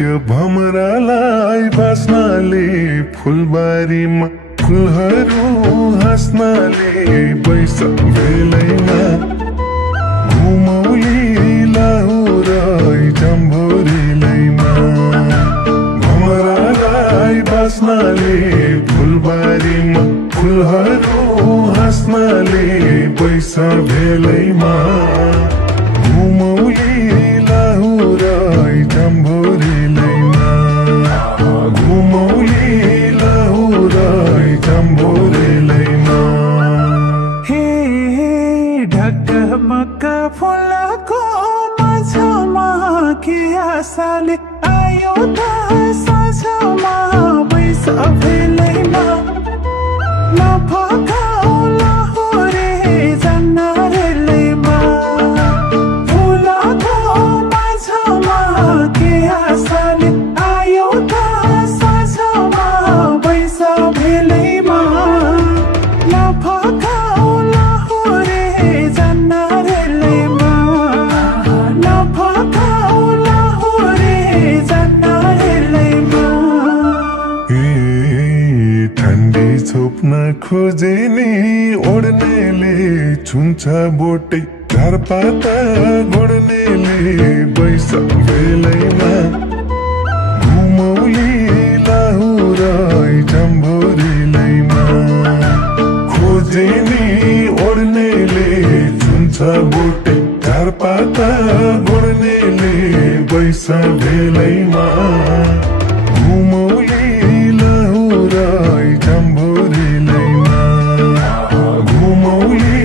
त्यो भमरालाई बास्नाले फुलबारीमा फुलहरू हाँस्नाले बैशाख बेलैमा घुमौली लाहुरै जम्भोरीलैमा भमरालाई बास्नाले फुलबारीमा फुलहरू हाँस्नाले बैशाख बेलैमा घुमौली लाहुरै जम्भोरीलैमा घुमौली लाहुरै जम्भोरीलैमा हे ढकमक फुलको माझमा के आशाले आयो त साँझमा बैशाख बेलैमा नफकाऊ लाहुरे जन्नरेलैमा फुलको माझमा के आशाले आयो त साँझमा बैशाख बेलैमा नफकाऊ लाहुरे जन्नरेलैमा नफकाऊ लाहुरे जन्नरेलैमा ठन्डी छोप्न खोजे नि ओढ्नेले छुन्छ बोटै घरपाता गोड्नेले बैशाख बेलैमा घुमौली लाहुरै जम्भोरीलैमा खोजे नि ओढ्नेले छुन्छ बोटै घरपाता गोड्नेले बैशाख बेलैमा घुमौली लाहुरै जम्भोरीलैमा घुमौली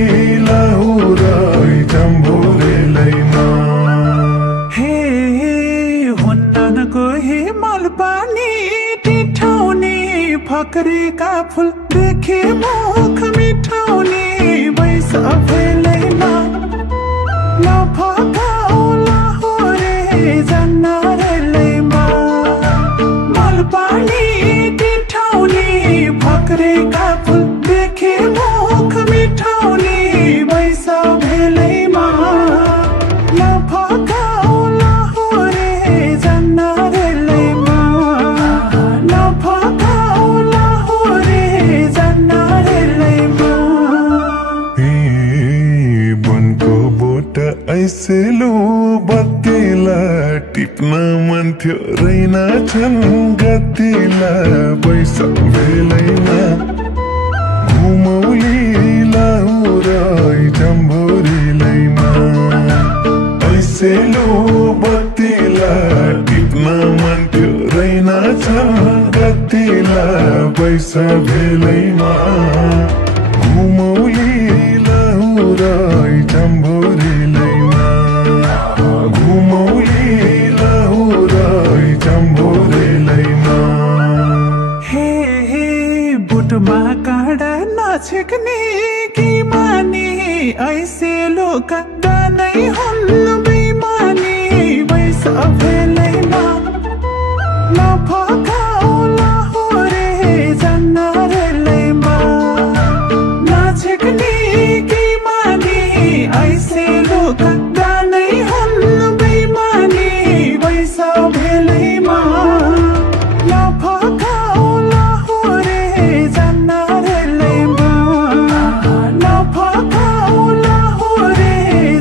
लाहुरै जम्भोरीलैमा हे हुन्न कोही मलपानी टिठाउने फक्रेका फुल देखे मुख मिठाउने बैशाख बेलैमा नफकाऊ लाहुरे जन्नरेलैमा मलपानी टिठाउने फक्रेका फुल देखे मुख मिठाउने बैशाख बेलैमा नफकाऊ लाहुरे जन्नरेलैमा नफकाऊ लाहुरे जन्नरेलैमा बनको बोट ऐसेलो बत्तीला टिप्न मन थियो रैना छन् गतिला बैशाख बेलैमा घुमौली लाहुरै जम्भोरीलैमा ऐसेलो बत्तीला टिप्न मन थियो रैना छन् गतिला बैशाख बेलैमा घुमौली लाहुरै जम्भोरीलैमा घुमौली लाहुरै जम्भोरीलैमा हे बुटमा काँडा नछेक्ने कि माने ऐसे लोक नै हुन् बेमानी बैशाख बेलैमा नफकाऊ लाहुरे जन्नरेलैमा नछेक्ने कि माने ऐसे लोक नै हुन् बेमानी बैशाख बेलैमा नफकाऊ लाहुरे जन्नरेलैमा नफकाऊ लाहुरे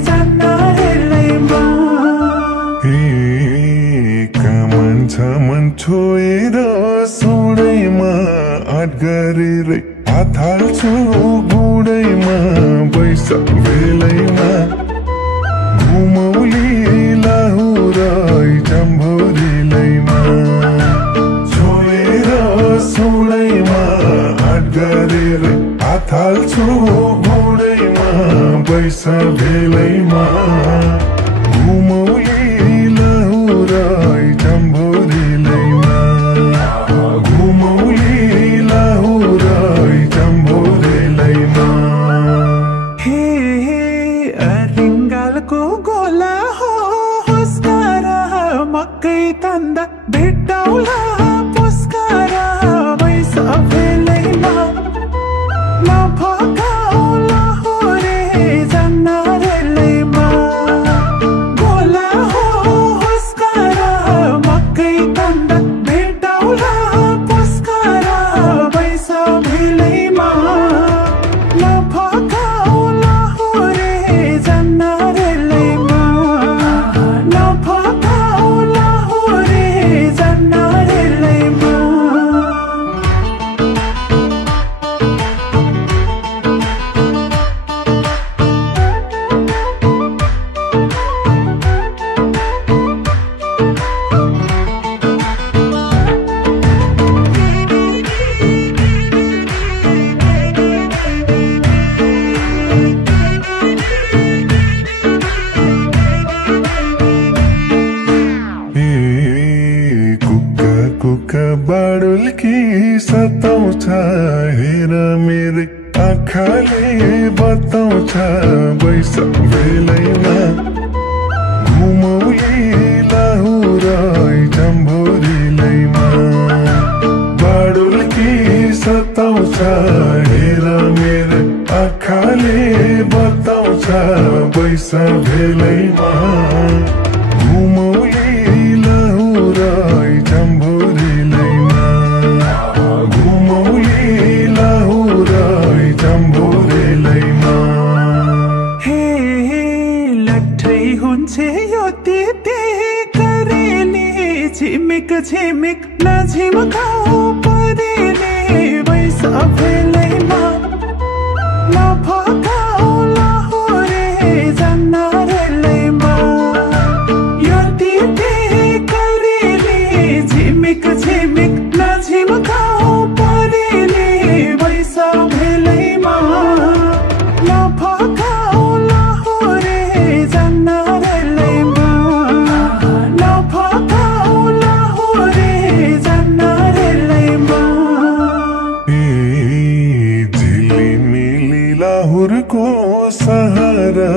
जन्नरेलैमा कामन छ मन छोएर सोडैमा आँट गरेर हात हाल्छु बुढैमा बैशाख बेलैमा घुमौली लाहुरै जम्भोरीलैमा छोएर सोडैमा आँट गरेर हात हाल्छु बुढैमा बैशाख बेलैमा घुमौली लाहुरै जम्भोरीलैमा घुमौली लाहुरै जम्भोरीलैमा हे रिङ्गालको गोला हो हुस्कारा मकै तन्दा भेट्टाउला पुस्कारा बैशाख बेलैमा नफकाऊ लाहुरे जन्नरेलैमा सताउँछ हेर मेरै आँखाले बताउँछ बैस बेलैमा घुमौली लाहुरै जम्भोरिलैमा बाडुल्की सताउँछ हेर मेरै आँखाले बताउँछ बैस बेलैमा घुमौली लाहुरै जम्भोरिलैमा घुमौली लाहुरै जम्भोरिलैमा हे लट्ठै हुन्छ यो त्यति करेली झिमिक झिमिक नझिमकाउ परेली बैस बेलैमा नफकाउ लाहुरे जन्नारेलैमा यो त्यति करेली झिमिक झिमिक नझिमकाउ परेली बैस बेलैमा नफकाउ लाहुरे जन्नारेलैमा नफकाउ लाहुरे जन्नारेलैमा झिलिमिली लाहुरको सहारा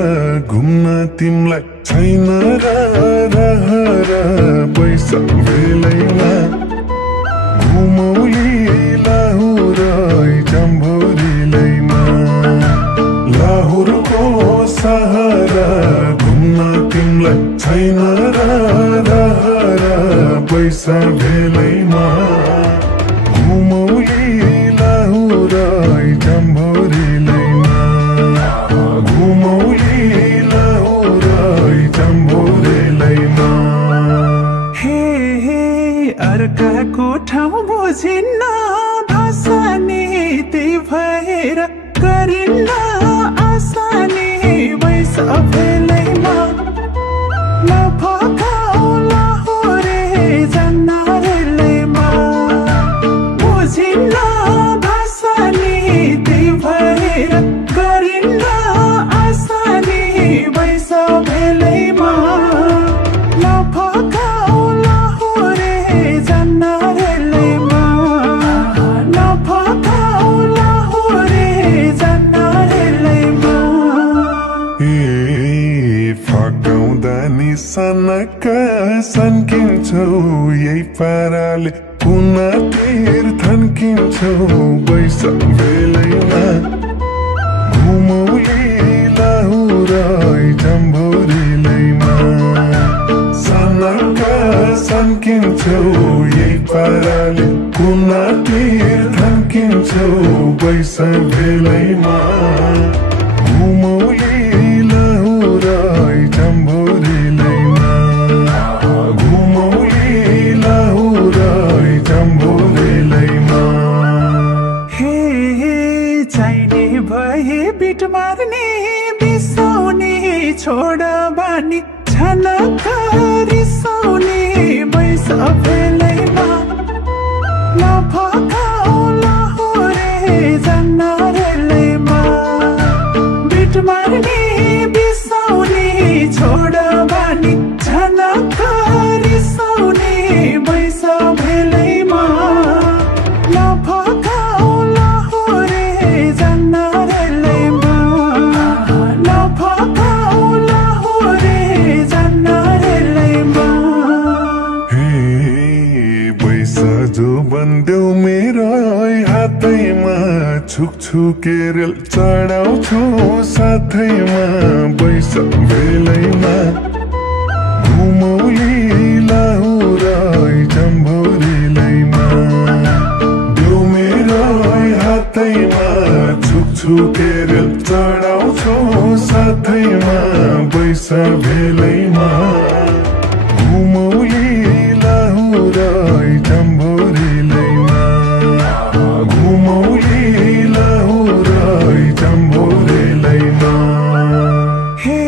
घुम्न तिमलाई छैन र रहर बैस बेलैमा घुमौली लाहुरै जम्भोरिलैमा लाहुरको सहारा घुम्न तिमलाई छैन र रहर बैस बेलैमा घुमौली लाहुरै जम्भोरिलैमा घुमौली लाहुरै जम्भोरिलैमा हे अर्काको ठाउँ बुझिन्न भाषा नि त्यही भएर गरिन्न आसानी बैस बेलैमा नफकाउ लाहुरे जन्नारेलैमा बुझिन्न भाषा नि त्यही भएर गरिन्न आसानी बैस बेलैमा नफकाउ लाहुरे जन्नारेलैमा नफकाउ लाहुरे जन्नारेलैमा फकाउँदा निशानक सन्किन्छौ यही पाराले कुनातिर थन्किन्छौ बैस बेलैमा घुमौली लाहुरै जम्भोरिलैमा सनक सन्किन्छौ यही पाराले कुनातिर थन्किन्छौ बैस बेलैमा घुमौली लाहुरै जम्भोरिलैमा घुमौली लाहुरै जम्भोरिलैमा हे चाहिने भए बिट मार्ने बिसाउने छोड बानी छनक रिसाउने बैस बेलैमा नफकाउ लाहुरे जन्नारेलैमा बिट मार्ने बिसाउने छोड बानी छनक रिसाउने बैस बेलैमा नफकाउ लाहुरे जन्नारेलैमा नफकाउ लाहुरे जन्नारेलैमा हे बैस जो बन्देऊ मेरो हातैमा छुकछुकेर चढाउँछु साथैमा बैस बेलैमा घुमौली लाहुरै जम्भोरिलैमा देऊ मेरो हातैमा छुकछुकेर चढाउँछु साथैमा बैस बेलैमा घुमौली लाहुरै जम्भोरिलैमा घुमौली लाहुरै जम्भोरिलैमा हे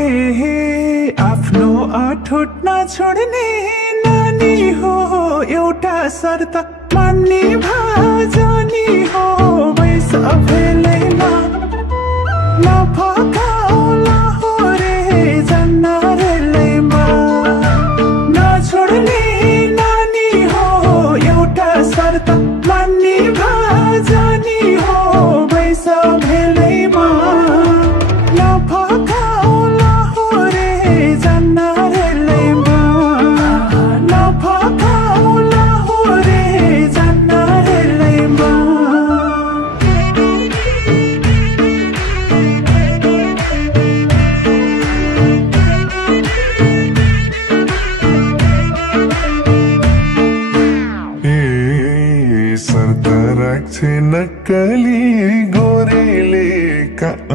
आफ्नो अठोट नछोड्ने नानी हो एउटा शर्त मान्ने भाजनी हो बैस बेलैमा नफकाउ लाहुरे जन्नारेलैमा नछोड्ने नानी हो एउटा शर्त मान्ने नक्कली गोरीले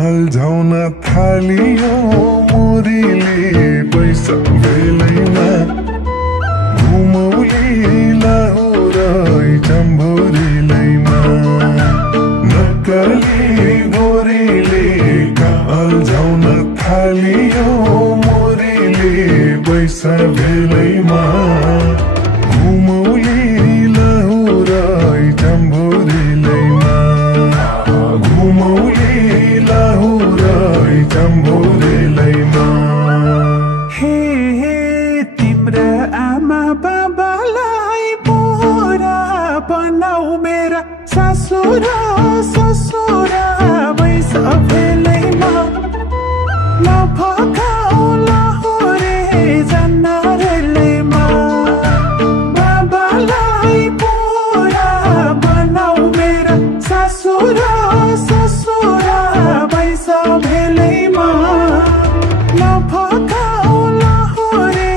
अल्झाउन थालियो मुरीले पैसा भेलैमा घुमौली लाहुरै चम्भोरेलैमा नक्कली गोरीले अल्झाउन थालियो मुरीले पैसा भेलैमा घुमौली लाहुरै चम्भोरेलैमा घुमौली लाहुरै चम्भोरेलैमा हे तिम्रा आमा बाबालाई पोरा बनाऊ मेरा ससुरा ससुरा बैस भेलैमा नफकाऊ लाहुरे जन्नरेलैमा बाबालाई पोरा बनाऊ मेरा ससुरा ससुरा बैस भेलैमा नफकाऊ लाहुरे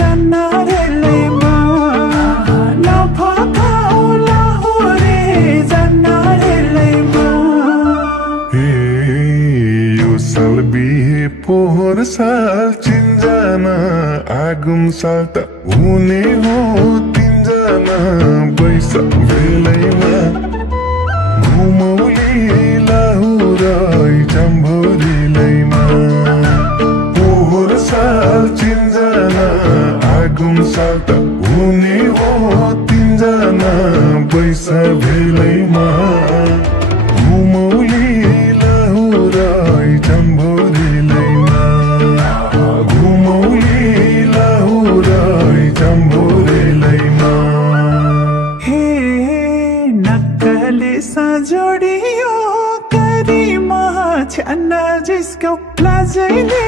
जन्नरेलैमा नफकाऊ लाहुरे जन्नरेलैमा हे यो साल बिहे पोहोर साल चिन्जना आगुम साल त हुने हो तिनजना बैस भेलैमा घुमौली लाहुरै चम्भोरेलैमा पोहोर साल चिन्जना आगुम साल त हुने हो तिनजना बैस भेलैमा घुमौली लाहुरै चम्भोरेलैमा घुमौली लाहुरै चम्भोरेलैमा हे नक्कले सजोडियो करिमा छ्यान्न जिस्क्यौ लाजैले